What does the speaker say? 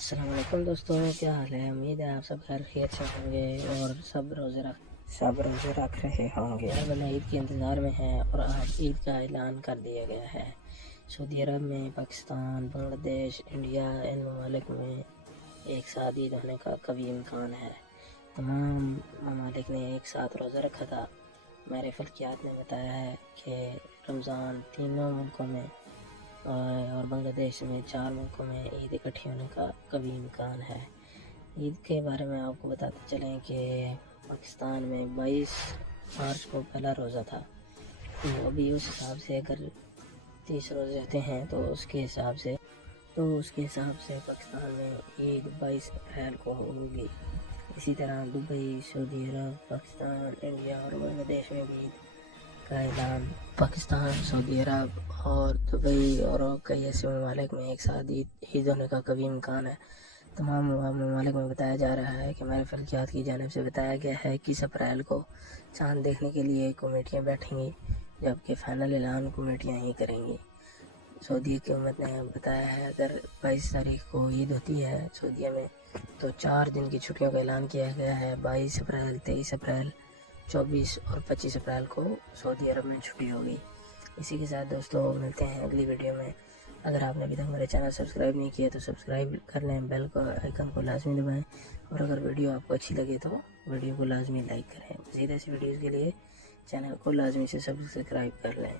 السلام علیکم دوستوں، کیا حال ہے؟ امید ہے آپ سب خیریت سے ہوں گے اور سب روزے رکھ رہے ہوں گے۔ اب عید کے انتظار میں ہیں اور آج عید کا اعلان کر دیا گیا ہے۔ سعودی عرب میں پاکستان، بنگلہ دیش، انڈیا، ان ممالک میں ایک ساتھ عید ہونے کا قوی امکان ہے۔ تمام ممالک نے ایک ساتھ روزہ رکھا تھا۔ میرے فلکیات نے بتایا ہے کہ رمضان تینوں ملکوں میں اور بنگلہ دیش میں 4 ملکوں میں عید اکٹھی ہونے کا قوی امکان ہے۔ عید کے بارے میں آپ کو بتاتے چلیں کہ پاکستان میں 22 مارچ کو پہلا روزہ تھا، تو ابھی اس حساب سے اگر 30 روزے ہوتے ہیں تو اس کے حساب سے پاکستان میں عید 22 اپریل کو ہوگی۔ اسی طرح دبئی، سعودی عرب، پاکستان، انڈیا اور بنگلہ دیش میں بھی عید کا اعلان پاکستان، سعودی عرب اور دبئی اور کئی ایسے ممالک میں ایک ساتھ عید ہونے کا قوی امکان ہے۔ تمام ممالک میں بتایا جا رہا ہے کہ میرے فلکیات کی جانب سے بتایا گیا ہے کہ 21 اپریل کو چاند دیکھنے کے لیے کمیٹیاں بیٹھیں گی، جبکہ فائنل اعلان کمیٹیاں ہی کریں گی۔ سعودی حکومت نے بتایا ہے اگر 22 تاریخ کو عید ہوتی ہے سعودیہ میں تو 4 دن کی چھٹیوں کا اعلان کیا گیا ہے۔ 22 اپریل، 23 اپریل، 24 اور 25 اپریل کو سعودی عرب میں چھٹی ہوگی۔ اسی کے ساتھ دوستوں ملتے ہیں اگلی ویڈیو میں۔ اگر آپ نے ابھی تک میرے چینل سبسکرائب نہیں کیا تو سبسکرائب کر لیں، بیل کو آئیکن کو لازمی دبائیں، اور اگر ویڈیو آپ کو اچھی لگے تو ویڈیو کو لازمی لائک کریں۔ مزید ایسی ویڈیوز کے لیے چینل کو لازمی سے سبسکرائب کر لیں۔